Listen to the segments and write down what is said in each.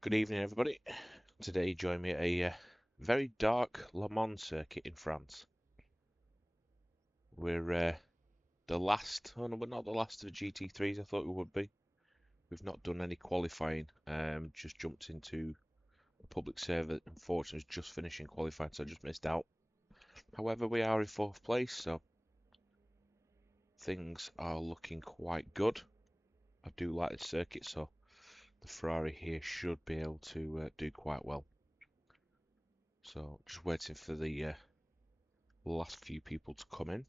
Good evening, everybody. Today, join me at a very dark Le Mans circuit in France. We're the last. Oh no, we're not the last of the GT3s. I thought we would be. We've not done any qualifying. Just jumped into a public server. Unfortunately, was just finishing qualifying, so I just missed out. However, we are in fourth place, so things are looking quite good. I do like the circuit, so the Ferrari here should be able to do quite well. So just waiting for the last few people to come in,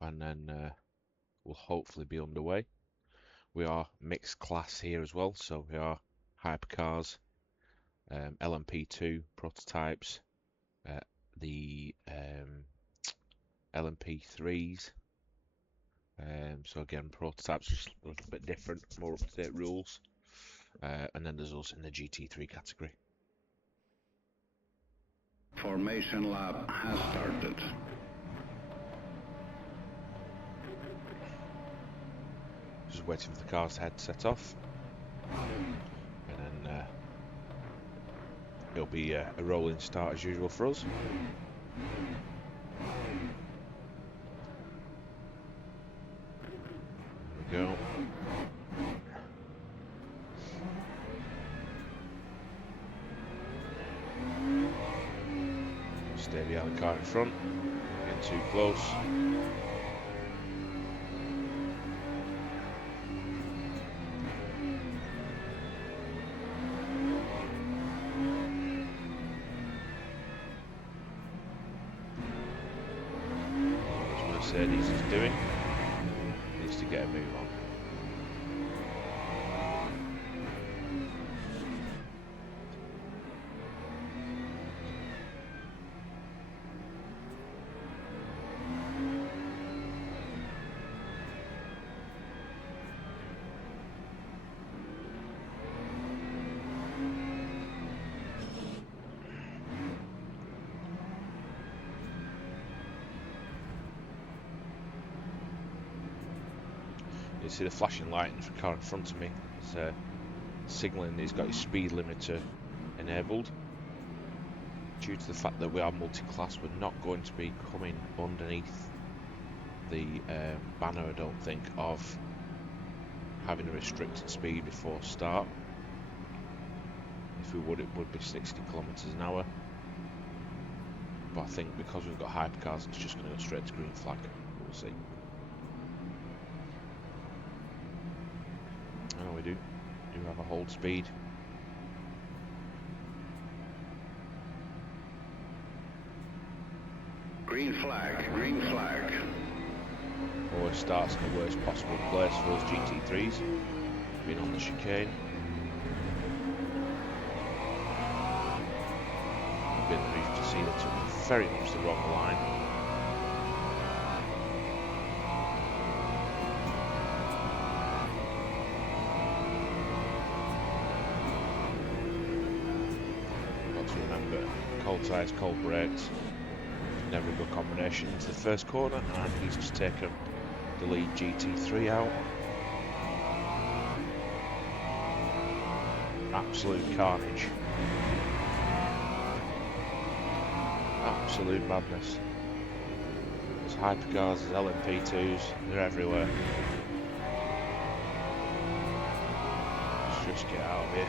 and then we'll hopefully be underway. We are mixed class here as well, so we are hypercars, LMP2 prototypes, the LMP3s. So again, prototypes just a little bit different, more up-to-date rules. And then there's us in the GT3 category. Formation lap has started. Just waiting for the cars to head set off, and then it'll be a rolling start as usual for us. There we go. Stay behind the car in front, getting too close. As Mercedes is doing, needs to get a move on. You see the flashing light in the car in front of me. It's signalling that he's got his speed limiter enabled. Due to the fact that we are multi-class, we're not going to be coming underneath the banner, I don't think, of having a restricted speed before start. If we would, it would be 60 kilometers an hour. But I think because we've got hypercars, it's just going to go straight to green flag. We'll see. I know we do have a hold speed. Green flag, green flag. Always starts in the worst possible place for those GT3s, being on the chicane. A bit of brief to see they took very much the wrong line. Got to remember, cold tyres, cold brakes. Never a good combination into the first corner, and he's just taken the lead GT3 out. Absolute carnage. Absolute madness. There's hypercars, there's LMP2s, they're everywhere. Let's just get out of here.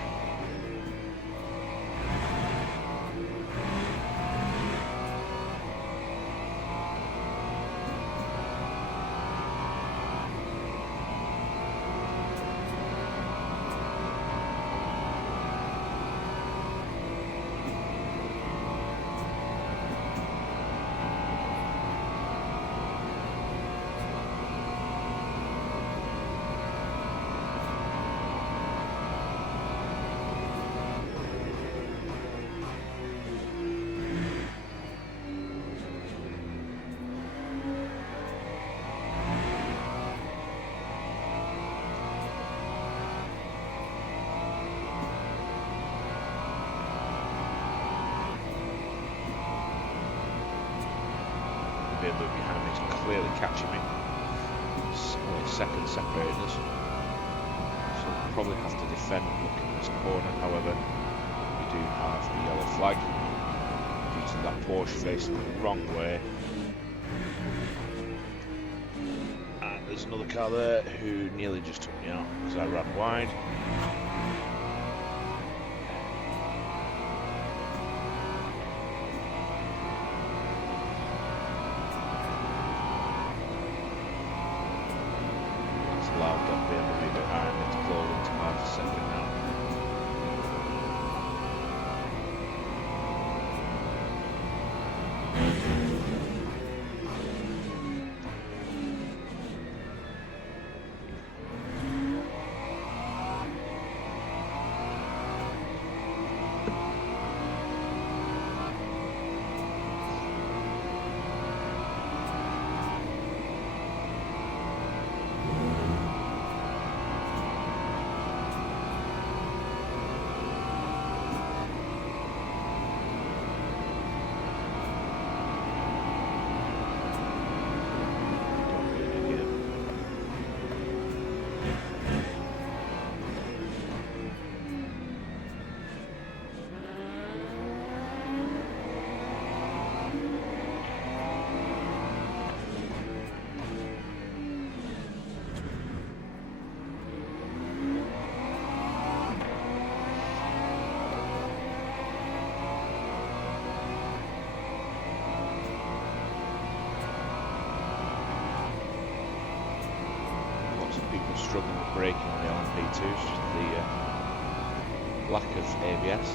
Look behind me is clearly catching me. It's only a second separating us. So probably have to defend looking at this corner. However, we do have a yellow flag due to that Porsche facing the wrong way. And there's another car there who nearly just took me out because I ran wide. That's allowed that BMW behind me to close into half a second now. Struggling with braking on the LMP2s, the lack of ABS.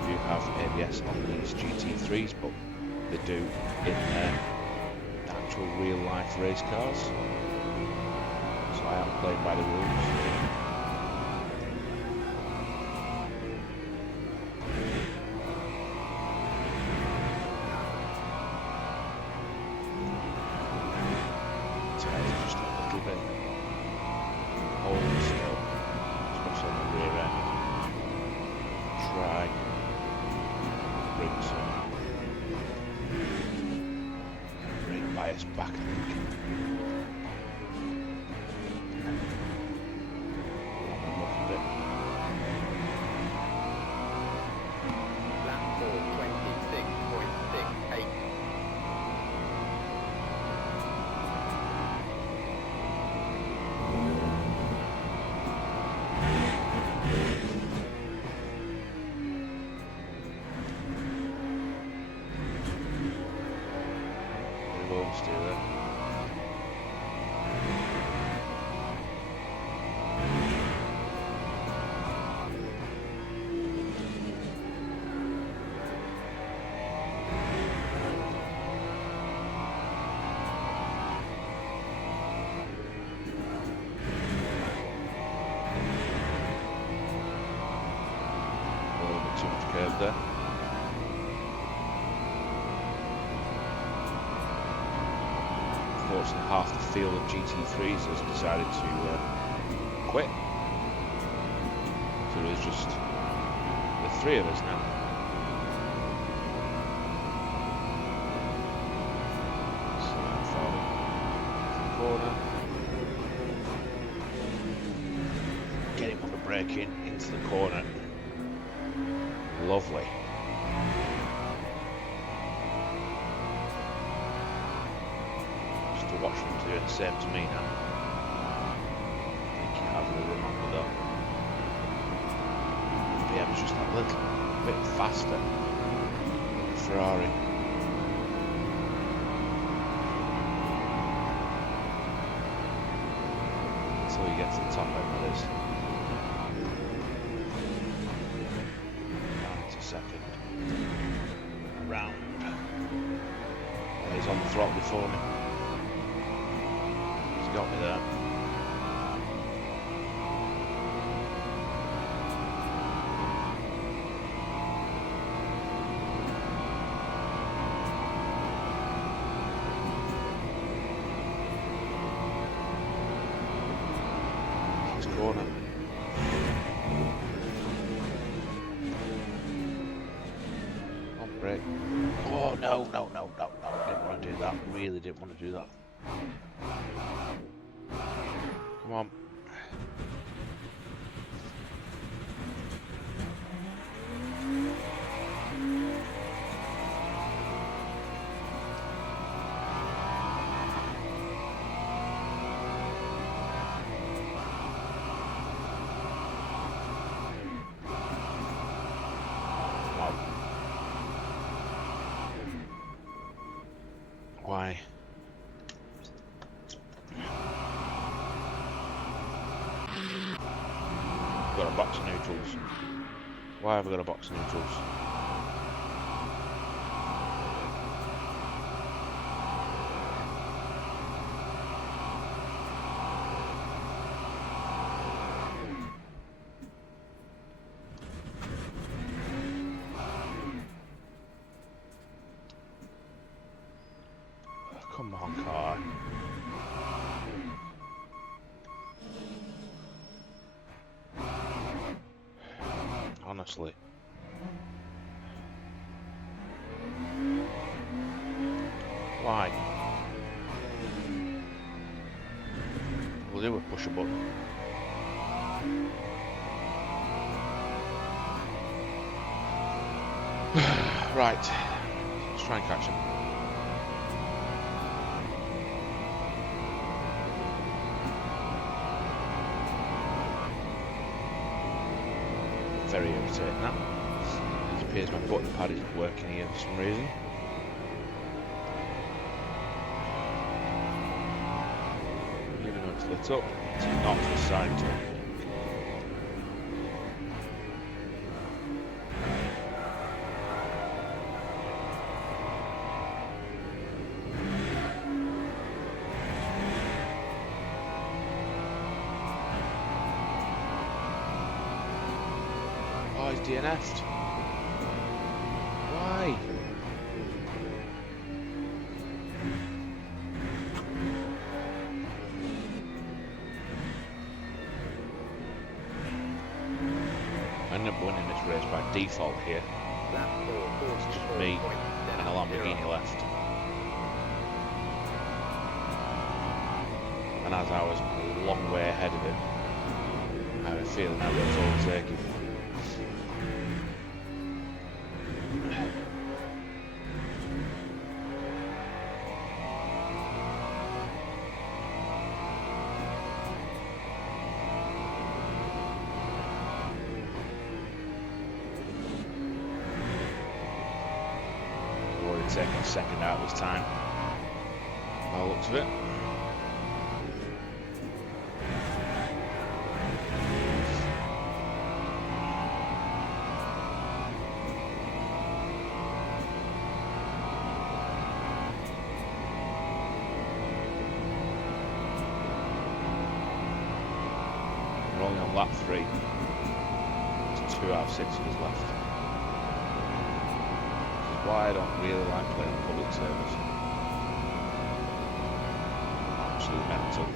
We do have ABS on these GT3s, but they do in actual real life race cars. So I am playing by the rules. Back, I think. Lap 4, 26.68. Let's do that. A little bit too much curve there. Unfortunately, half the field of GT3s has decided to quit. So there's just the three of us now. So I'm following the corner. Getting on the braking into the corner. Lovely. Watch them doing the same to me now. I think he has a run on with that. BM's just a little bit faster than the Ferrari. Until you get to the top end, that is. Down into second. Around. He's on the throttle before me. Got me there. Next corner. On brake. Oh no, no, no, no, no. Didn't want to do that. Really didn't want to do that. Come on. got a box of neutrals? Why have I got a box of neutrals? Come on, car. Honestly. Why? We'll do a push a button. Right. Let's try and catch him. Very irritating that. It appears my button pad isn't working here for some reason. Even though it's lit up, it's not assigned to anything. Oh, he's DNF'd. Why? I ended up winning this race by default here. It's just me and a Lamborghini left. And as I was a long way ahead of him, I have a feeling I was overtaking. Taking a second out this time, by the looks of it. We're only on lap 3. There's 2 out of 6 of us left. Why I don't really like playing on public servers. Absolutely mental.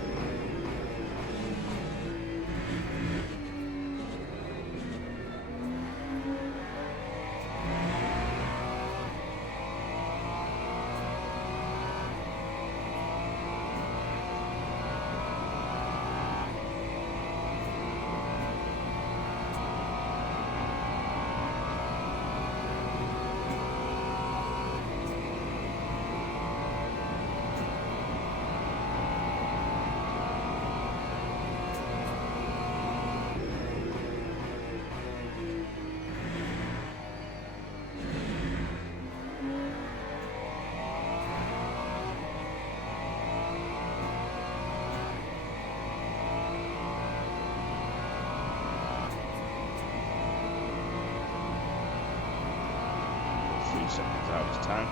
Seconds out his time.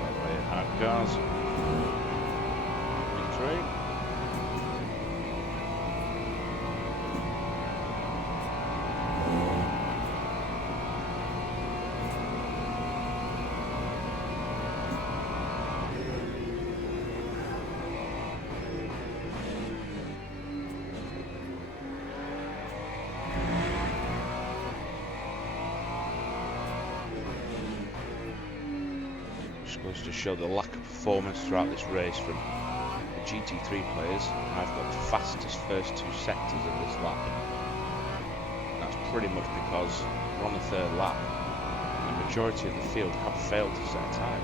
By the way, hard cars. Goes to show the lack of performance throughout this race from the GT3 players. I've got the fastest first 2 sectors of this lap. That's pretty much because we're on the 3rd lap and majority of the field have failed to set a time.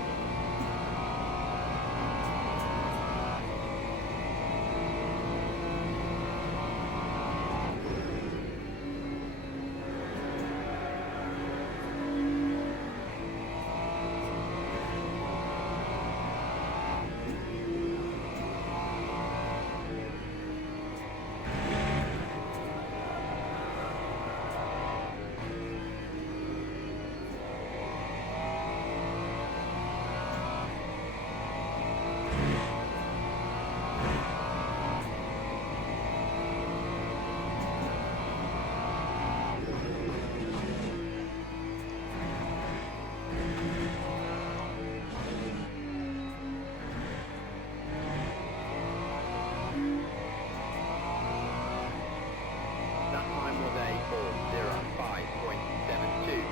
That time was a 4:05.72.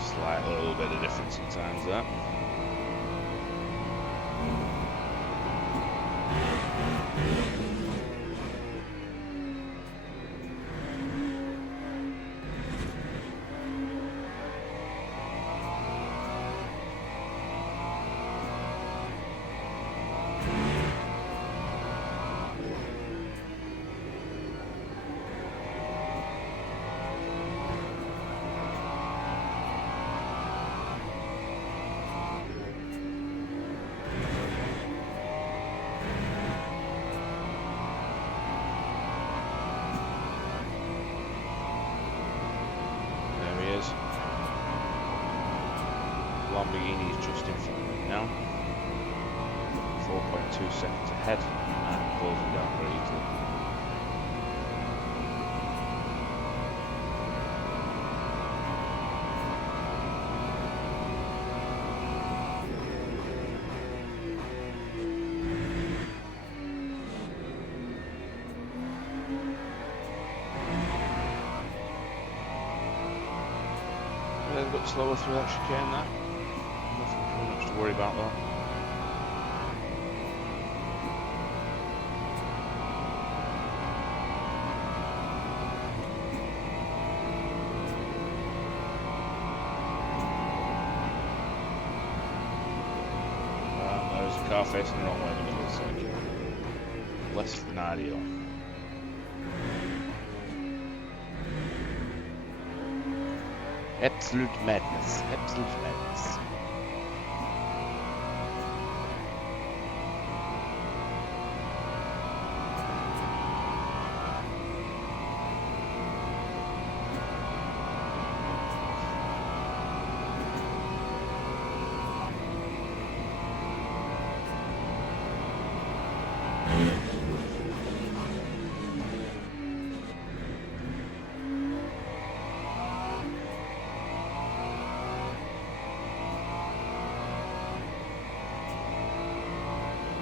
Slight little bit of difference in times there. Lamborghini is just in front of me now. 4.2 seconds ahead and closing down very easily. A little bit slower through that chicane there. Nothing too much to worry about though. There's a car facing the wrong way in the middle of the circuit. Less than ideal. Absolute madness. Absolute madness.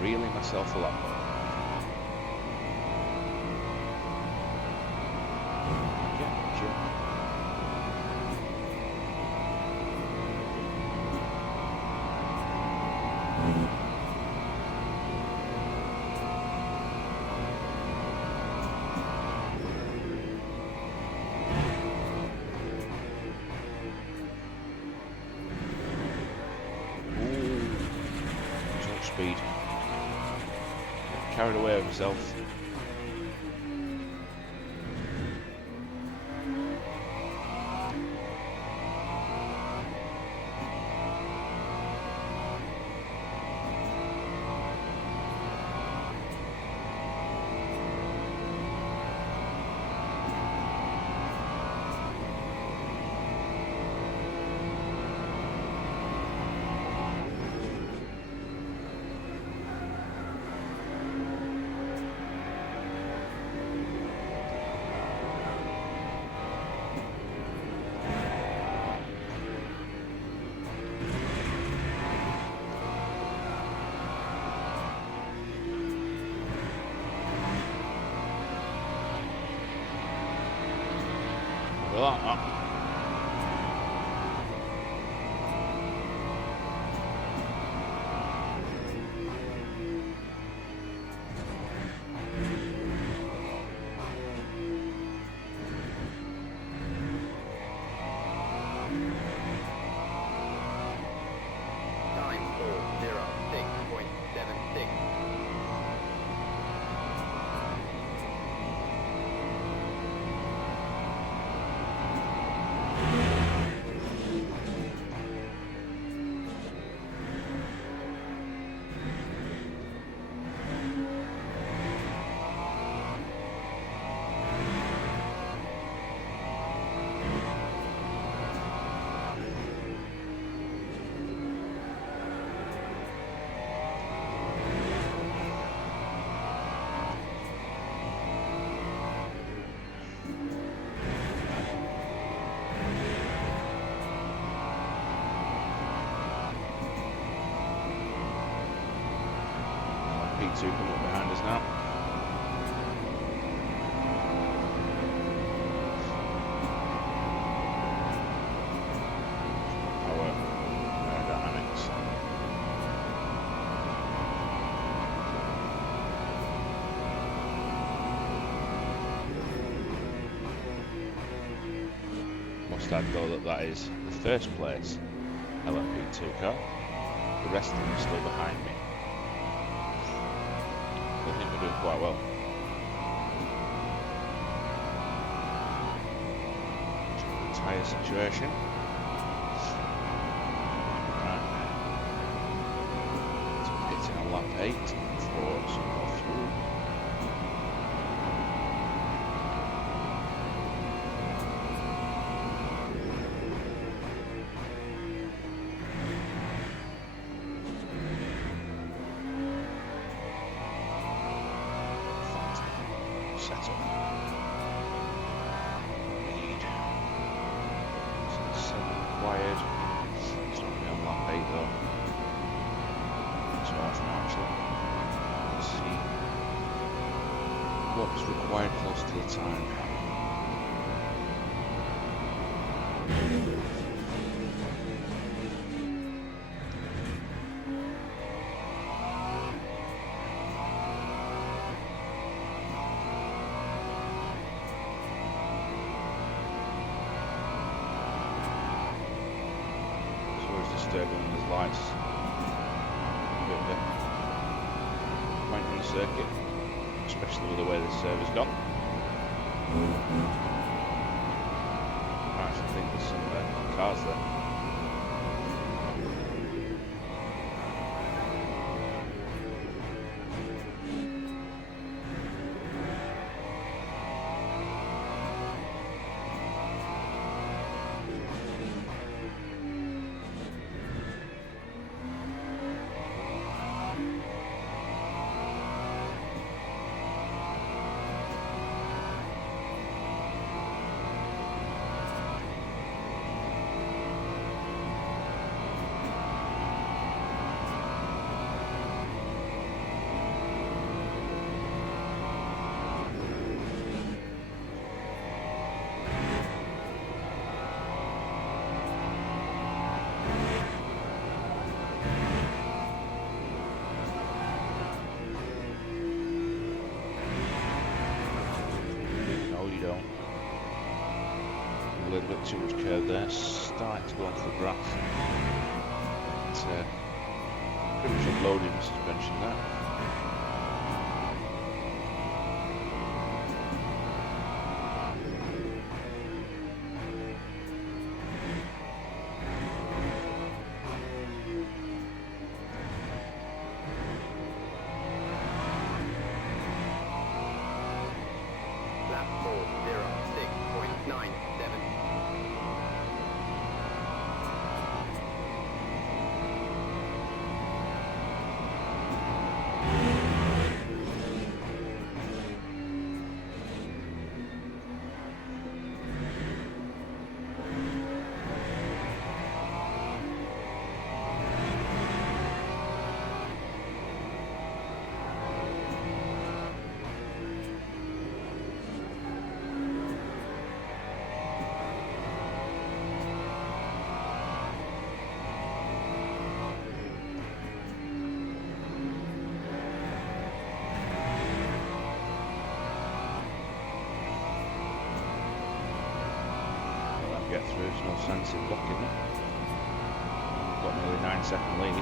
Reeling myself a lot more. Yeah, sure. Ooh, so much speed. Carried away with himself. Well, Gt2 coming up behind us now. Power aerodynamics. Must add though that is the first place LMP2 car. The rest of them are still behind me. I think we're doing quite well. Check the tyre situation. Right. So hitting on lap 8 for some more fuel. Setup. Lead. 7 required. It's not going to be on lap 8 though. It's half now actually. Let's see what's required close to the time. Disturbing those lights. A bit of a point on the circuit, especially with the way the server's gone. I actually think there's some cars there. A little bit too much curve there, starting to go onto the grass. It's pretty much unloading the suspension there. Lap 4:06.97. Get through, there's no sense in blocking it. We've got nearly 9-second lead.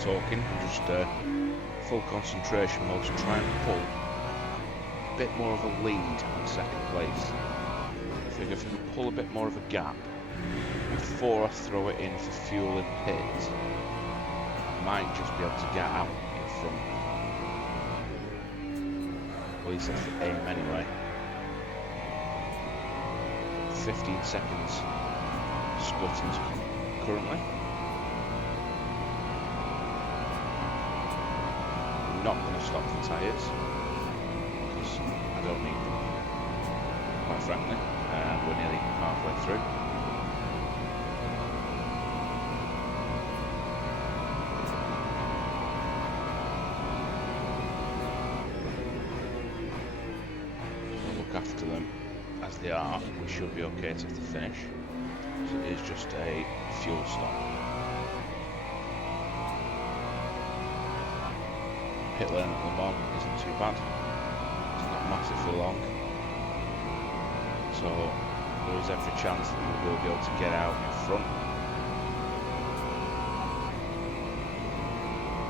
talking. I'm just full concentration mode to try and pull a bit more of a lead on second place. I think if I can pull a bit more of a gap before I throw it in for fuel and pit, I might just be able to get out in front. At least that's the aim anyway. 15 seconds splitting currently. I'm not going to stop the tyres because I don't need them, quite frankly. We're nearly halfway through. So look after them as they are. We should be okay to the finish. So it is just a fuel stop. Pit lane at Le Mans isn't too bad. It's not massively long. So there is every chance that we will be able to get out in front.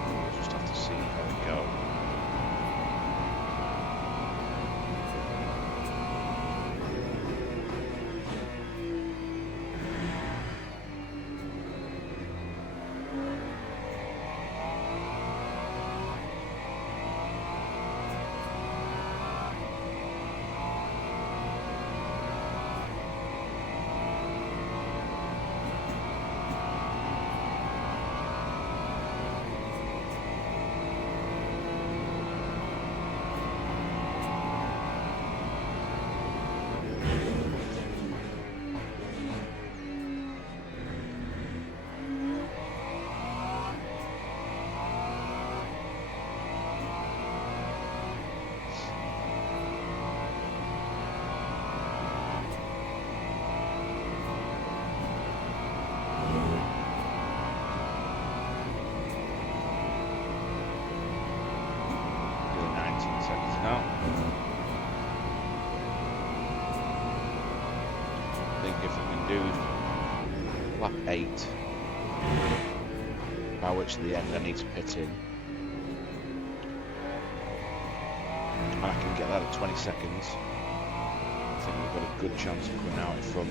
We'll just have to see how we go. Lap 8, by which the end I need to pit in, and I can get that at 20 seconds. I think we've got a good chance of coming out in front.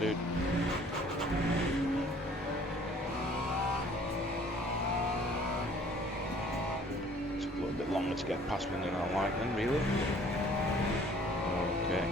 Dude. Took a little bit longer to get past me than I like then, really. Okay.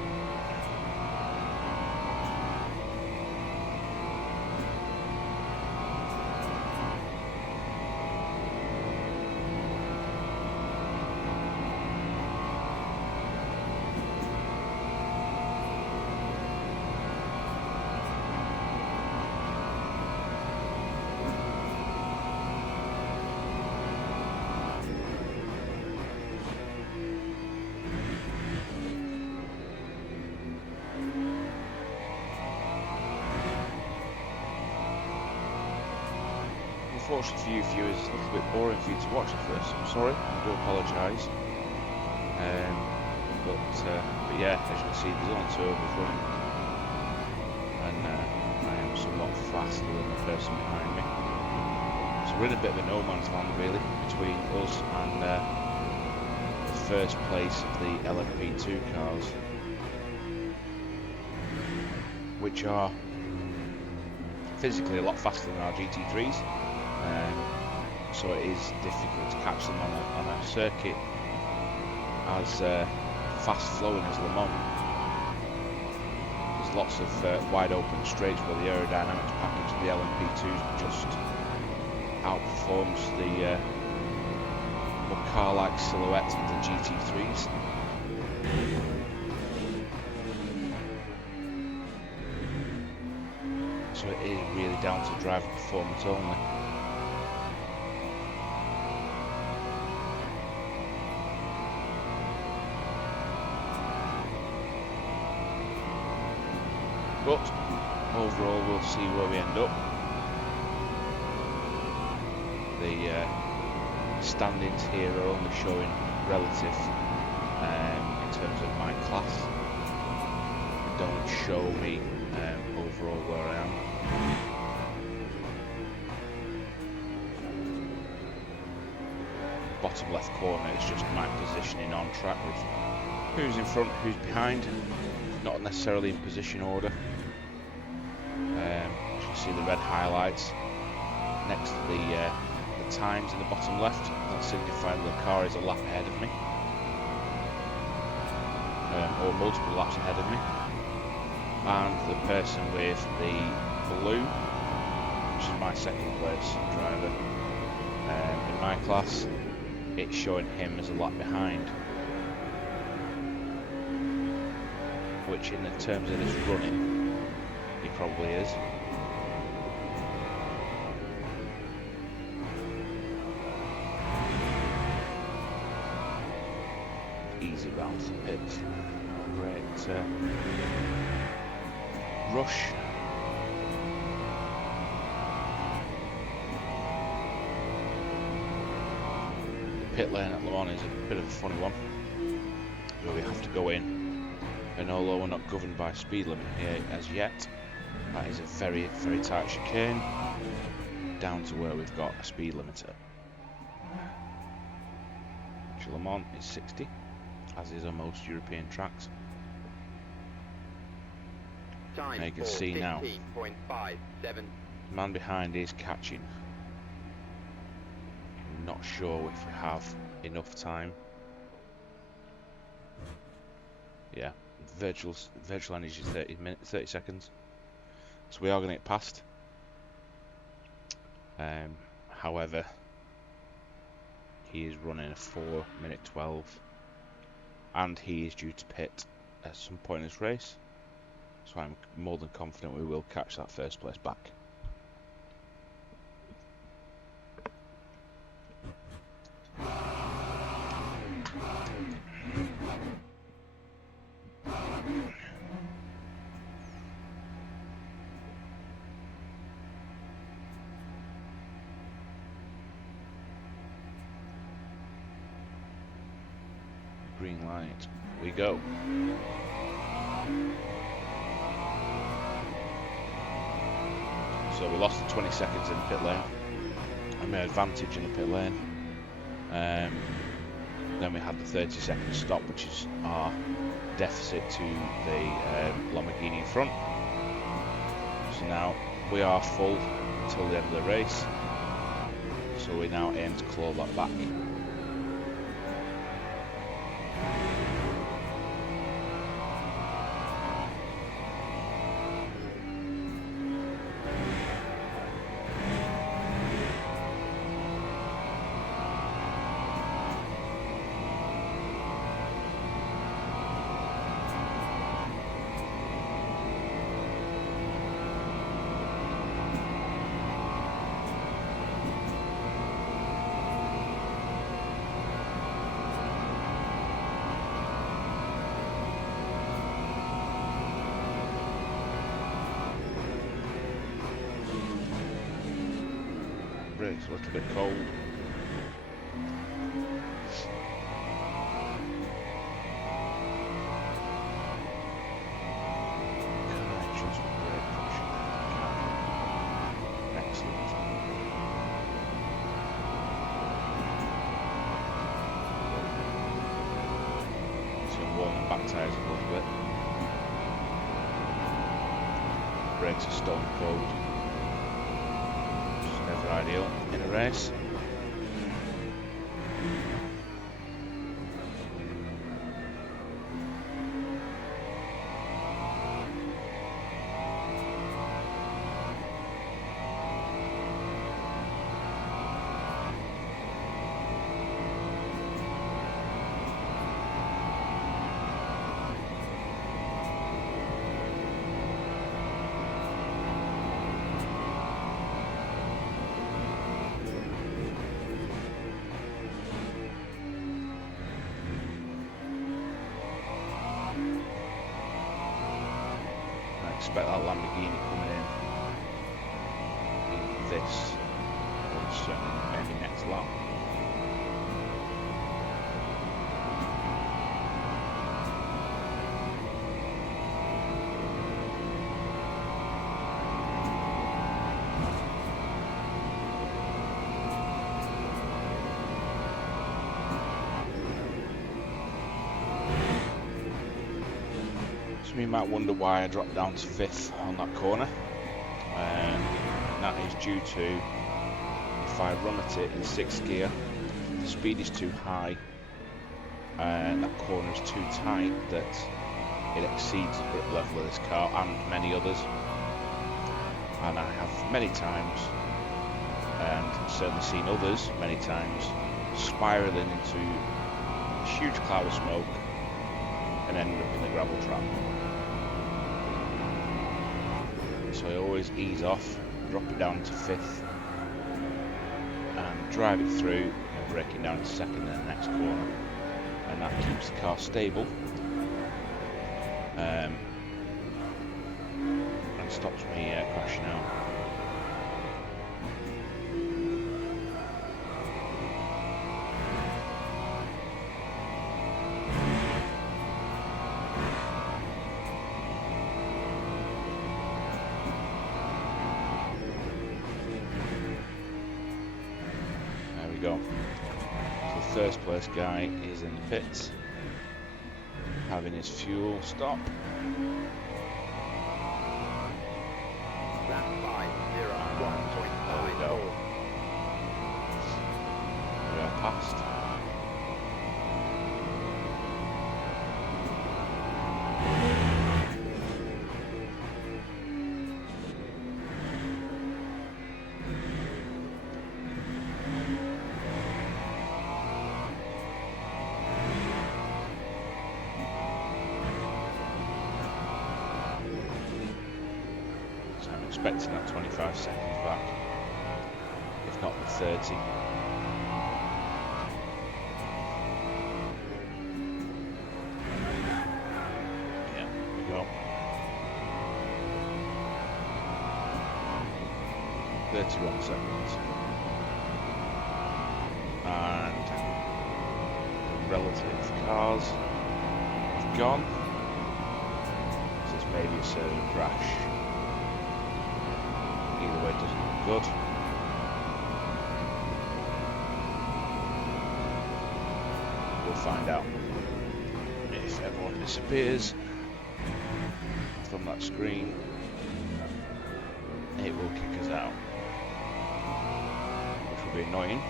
unfortunately for you viewers, it's a little bit boring for you to watch at first. I'm sorry, I do apologise. But yeah, as you can see, there's only 2 of us running, and I am somewhat faster than the person behind me. So we're in a bit of a no man's land really between us and the first place of the LMP2 cars, which are physically a lot faster than our GT3s, so it is difficult to catch them on a circuit as fast flowing as Le Mans. There's lots of wide open straights where the aerodynamics package of the LMP2 just outperforms the more car-like silhouette of the GT3s. So it is really down to driver performance only. But overall, we'll see where we end up. The standings here are only showing relative in terms of my class. They don't show me overall where I am. Bottom left corner is just my positioning on track with who's in front, who's behind, not necessarily in position order. As you can see the red highlights next to the times in the bottom left, that signifying the car is a lap ahead of me, or multiple laps ahead of me. And the person with the blue, which is my second place driver in my class, it's showing him as a lap behind, which in the terms of this running, he probably is. Easy round to pits. Great rush. The pit lane at Le Mans is a bit of a funny one, where we have to go in, and although we're not governed by speed limit here as yet, that is a very, very tight chicane down to where we've got a speed limiter. Le Mans is 60, as is on most European tracks. Now you can see now, the man behind is catching. I'm not sure if we have enough time. Yeah, virtual energy is 30 seconds. So we are going to get past. However, he is running a 4:12, and he is due to pit at some point in this race. So I'm more than confident we will catch that first place back. Green light, we go. So we lost the 20 seconds in the pit lane. I made advantage in the pit lane. Then we had the 30-second stop, which is our deficit to the Lamborghini in front. So now we are full until the end of the race. So we now aim to claw that back. Brakes a little bit cold. tyres a little bit. Brakes are stone cold, which is never ideal in a race. Expect that Lamborghini coming in this, or certainly maybe next lap. Some of you might wonder why I dropped down to 5th on that corner, and that is due to if I run at it in 6th gear, the speed is too high and that corner is too tight that it exceeds the grip level of this car and many others, and I have many times, and certainly seen others many times, spiralling into a huge cloud of smoke and ending up in the gravel trap. So I always ease off, drop it down to 5th and drive it through, and braking down to 2nd in the next corner, and that keeps the car stable and stops me crashing out. Go. So the first place guy is in the pits, having his fuel stop. Lap 5:01.54. There we go. We are past. Expecting that 25 seconds back, if not the 30. Yeah, there we go. 31 seconds. And the relative cars have gone. So it's maybe a server crash. Either way, it doesn't look good. We'll find out if everyone disappears from that screen. It will kick us out, which will be annoying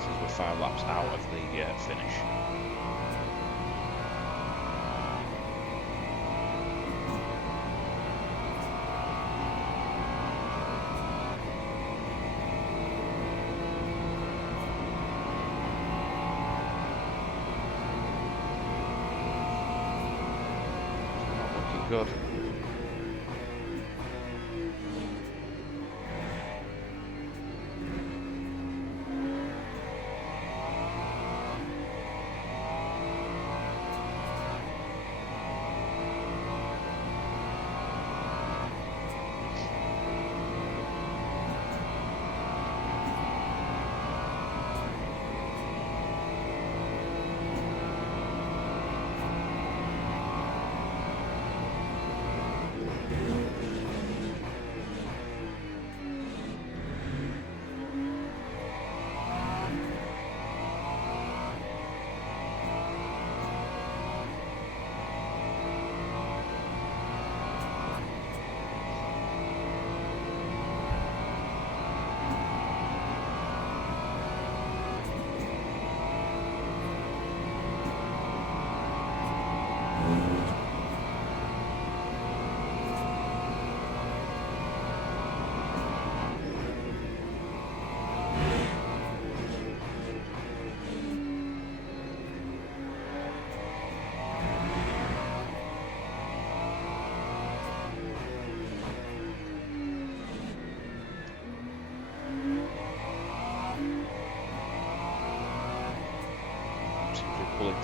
since we're 5 laps out of the finish. Good.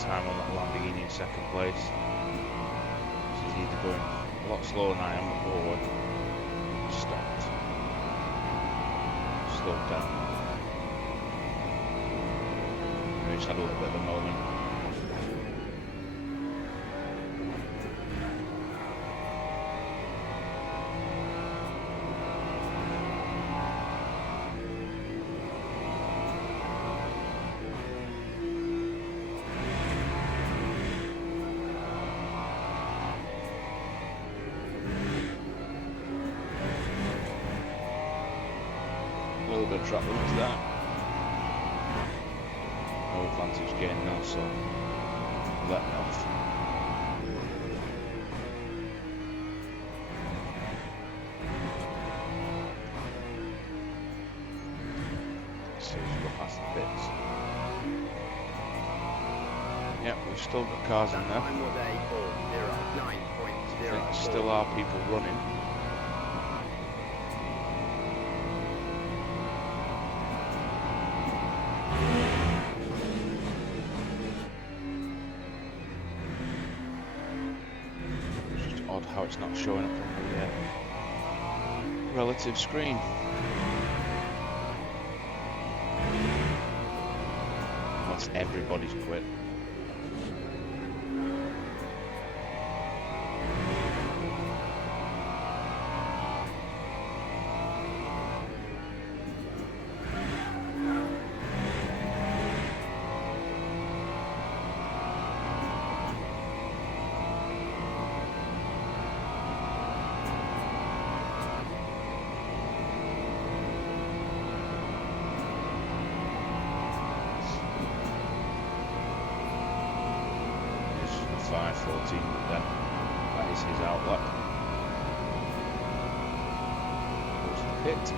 time on that Lamborghini in second place. He's either going a lot slower than I am or stopped. Slowed down. We just had a little bit of a moment. A little bit of track limits there. No advantage gain now, so let me off. So we've got past the pits. Yep, we've still got cars in That there. time was a 409.04. There still are people running. It's just odd how it's not showing up on the relative screen. Once everybody's quit. It's 5:14, but then that is his outlet. Goes the pit.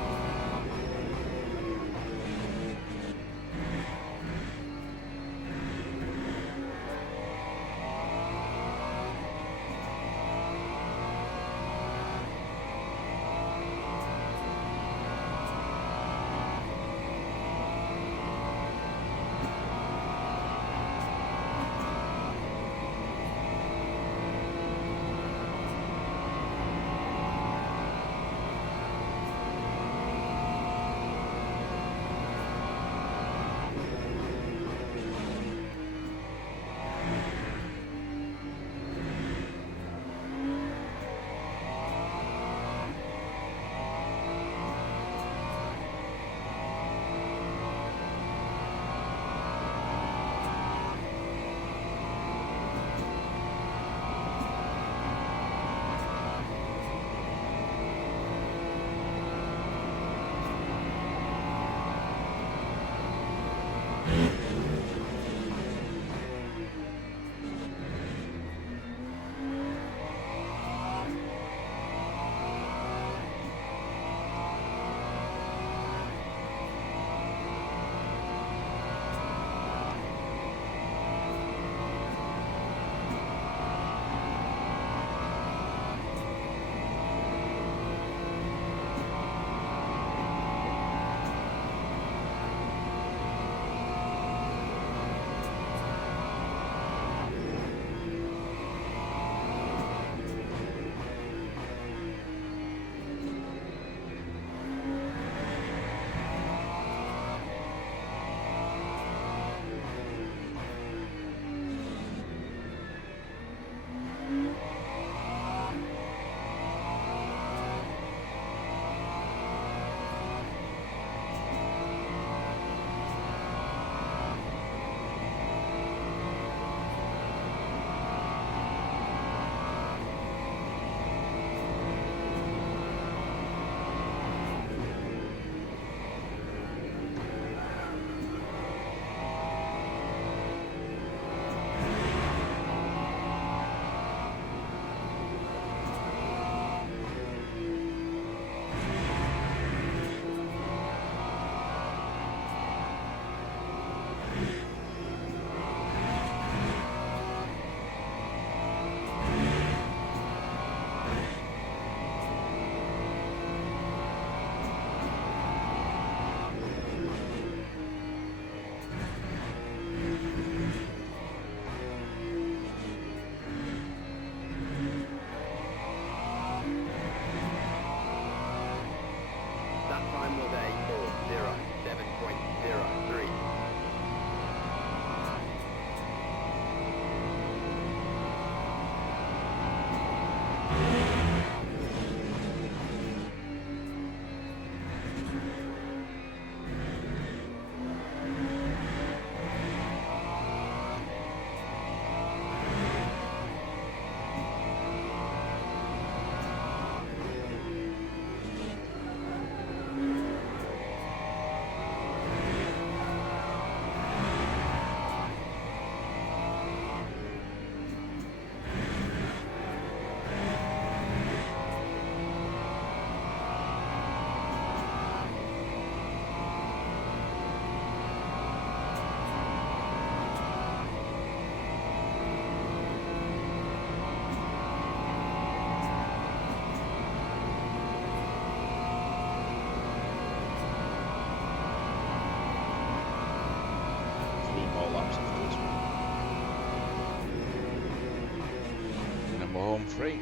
home free.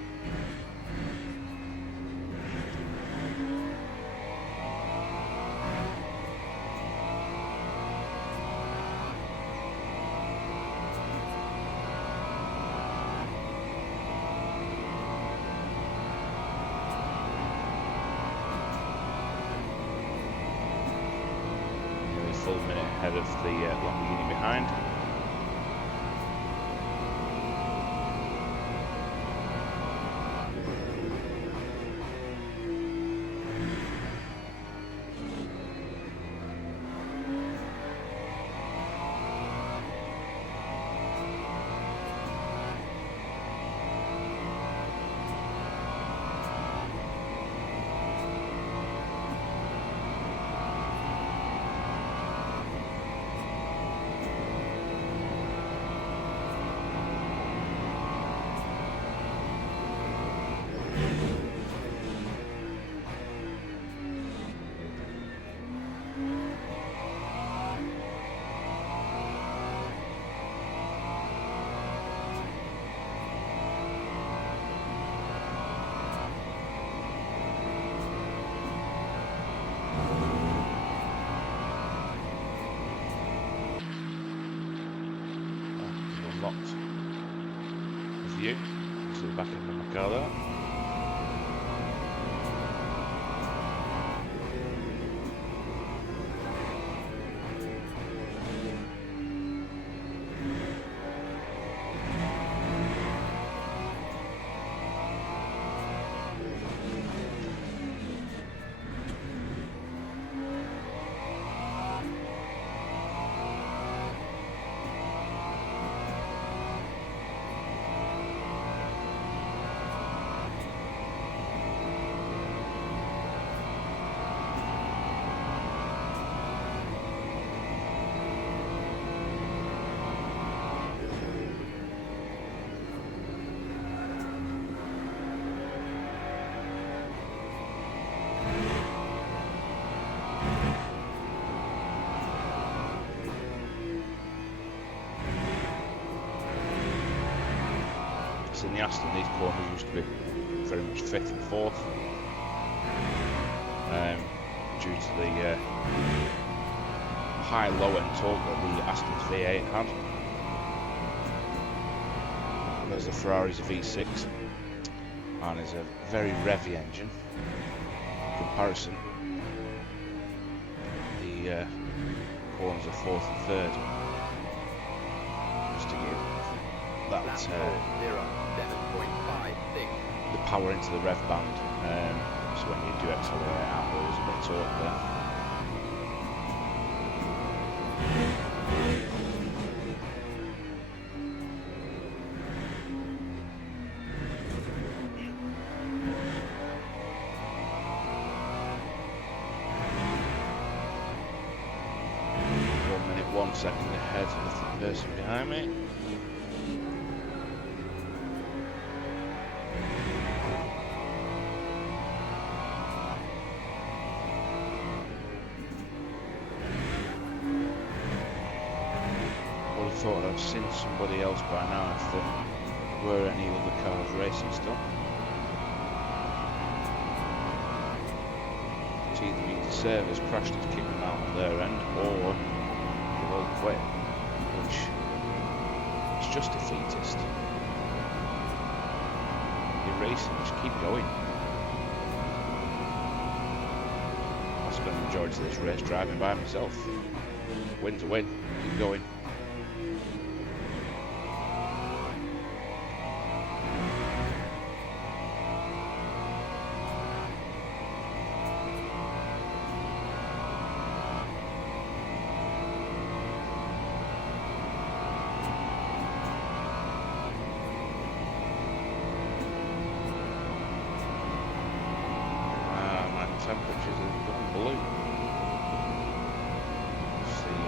Nearly a full minute ahead of the Lamborghini behind. Unlocked view to the back end of my car there. In the Aston, these corners used to be very much 5th and 4th due to the high low end torque that the Aston's V8 had. Whereas the Ferrari's a V6 and is a very revvy engine. In comparison, the corners are 4th and 3rd. Just to give that the power into the rev band, so when you do accelerate out, there's a bit of torque there. .1 minute 1 second ahead of the person behind me. Thought I'd seen somebody else by now if there were any other cars racing still. It's either means the servers crashed and kicked them out on their end, or they've all quit, which is just defeatist. You're racing, just keep going. I spent the majority of this race driving by myself. Win's a win, keep going. Temperatures have gone blue. See,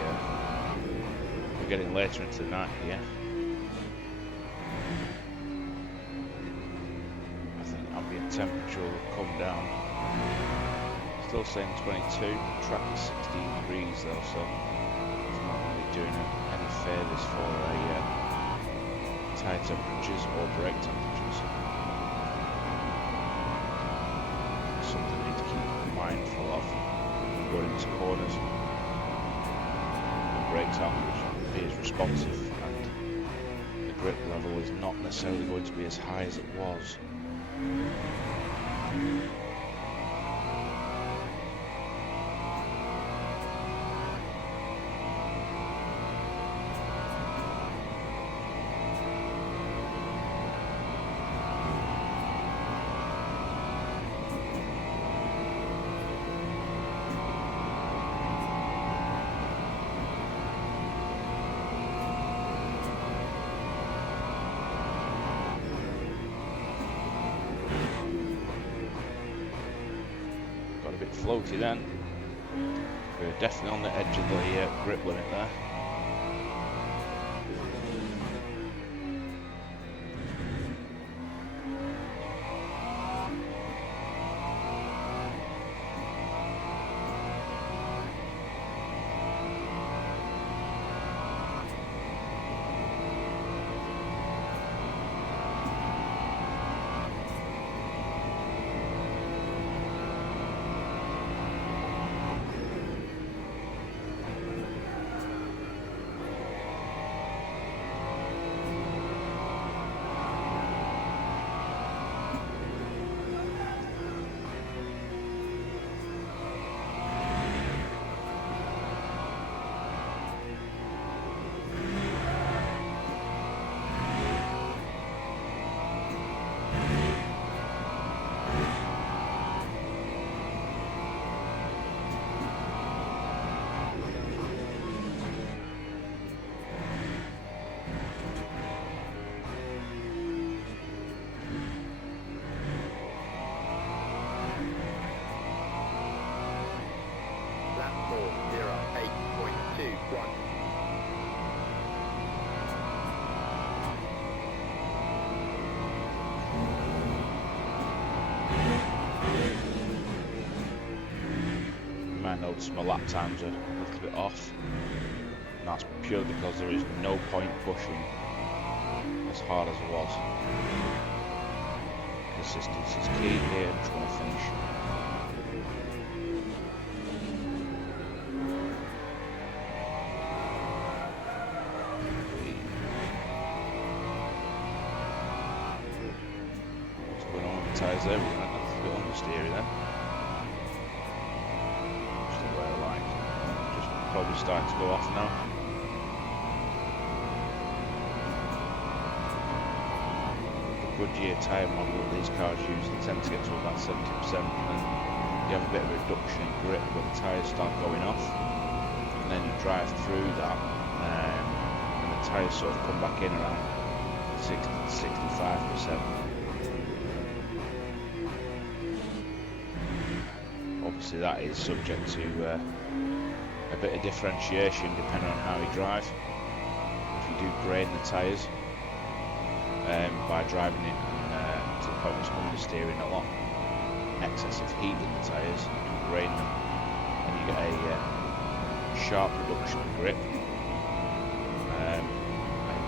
we're getting later into the night here. I think ambient temperature will come down. Still saying 22. Track is 16 degrees though, so it's not going to be doing any favours for tyre temperatures or brake temperatures. going into corners. The brakes aren't going to be as responsive, and the grip level is not necessarily going to be as high as it was. Floaty then. We're definitely on the edge of the grip limit there. Lap 4:08.21. You might notice my lap times are a little bit off, and that's purely because there is no point pushing as hard as I was. Consistency is key here, and trying to finish. Tyres there, we're going to have a bit understeery then. Just the way I like. Just probably starting to go off now. The Goodyear tyre model that these cars use, they tend to get to about 70%, and then you have a bit of a reduction in grip where the tyres start going off, and then you drive through that, and the tyres sort of come back in around 60-65%. Obviously that is subject to a bit of differentiation depending on how you drive. If you do grain the tyres by driving it to the point where it's understeering a lot, excessive heat in the tyres, you can grain them and you get a sharp reduction in grip, and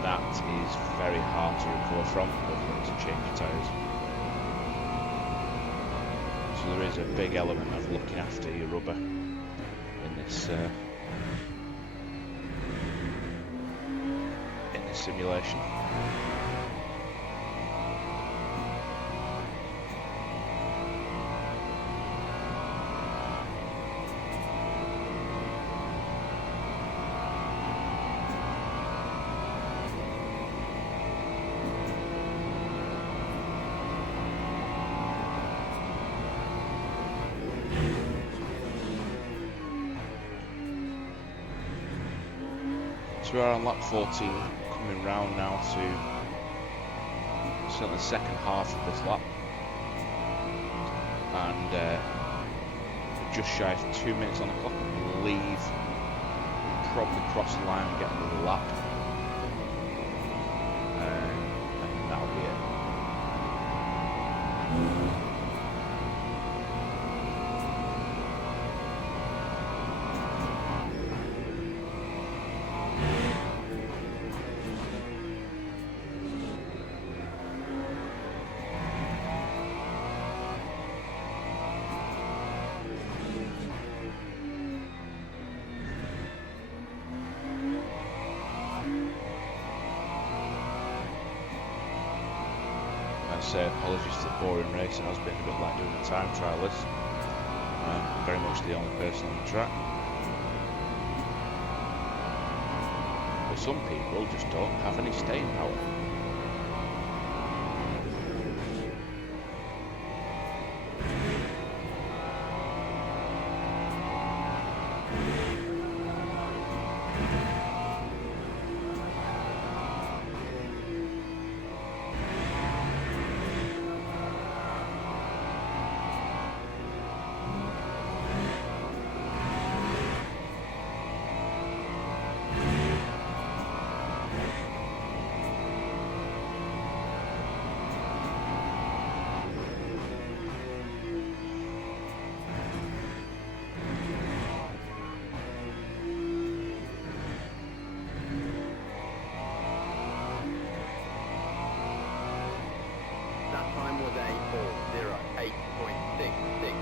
that is very hard to recover from other than to change your tyres. So there is a big element of looking after your rubber in this simulation. So we're on lap 14, coming round now to the second half of this lap, and we're just shy of 2 minutes on the clock. I believe we'll probably cross the line and get another lap, and that'll be it. say apologies for the boring race. It has been a bit like doing a time trial this. I'm very much the only person on the track. But some people just don't have any staying power. That time was a 4:08.66.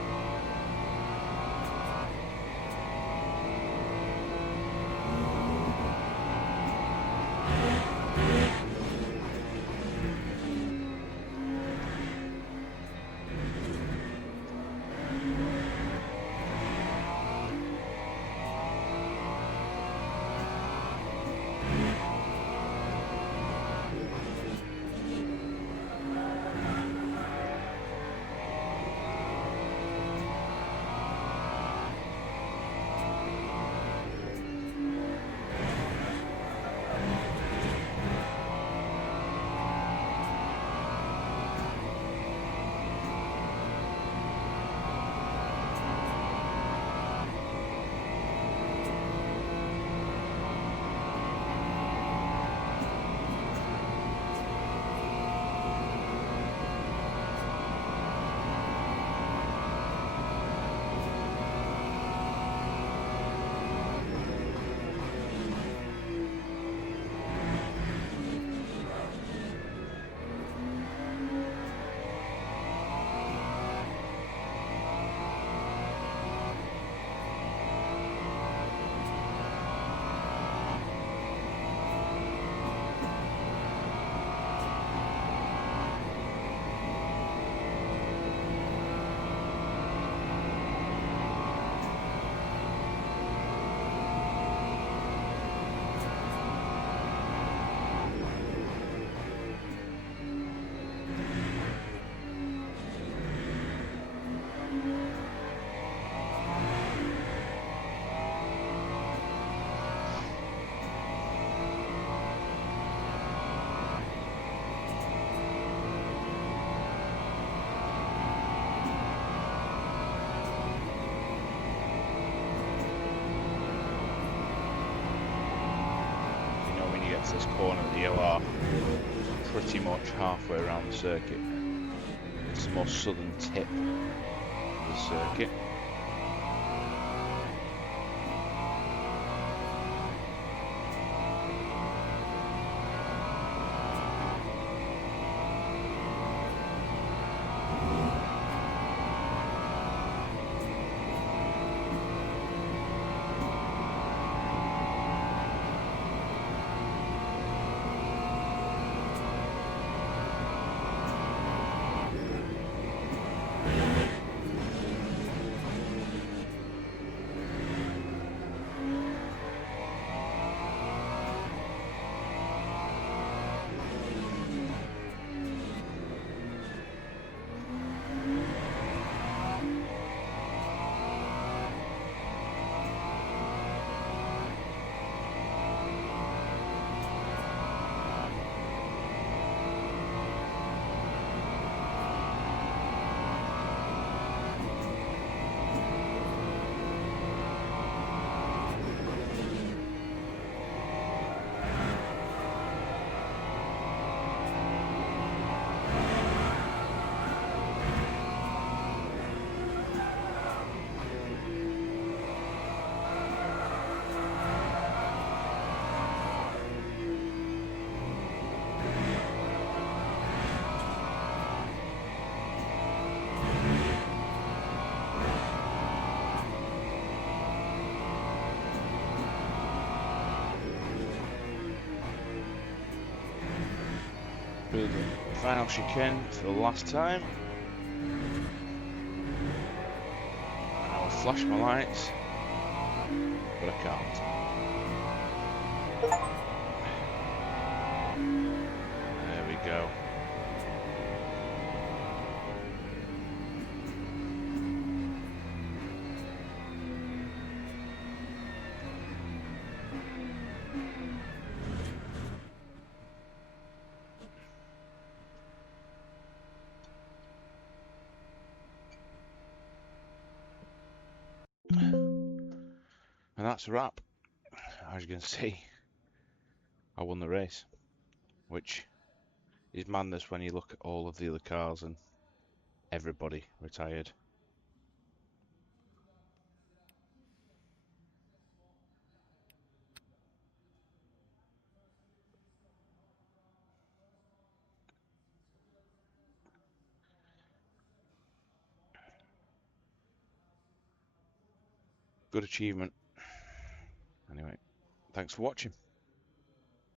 This corner that you are pretty much halfway around the circuit. It's the most southern tip of the circuit. Final chicane for the last time. And I will flash my lights, but I can't. There we go. And that's a wrap. As you can see, I won the race, which is madness when you look at all of the other cars and everybody retired. Good achievement. Anyway, thanks for watching.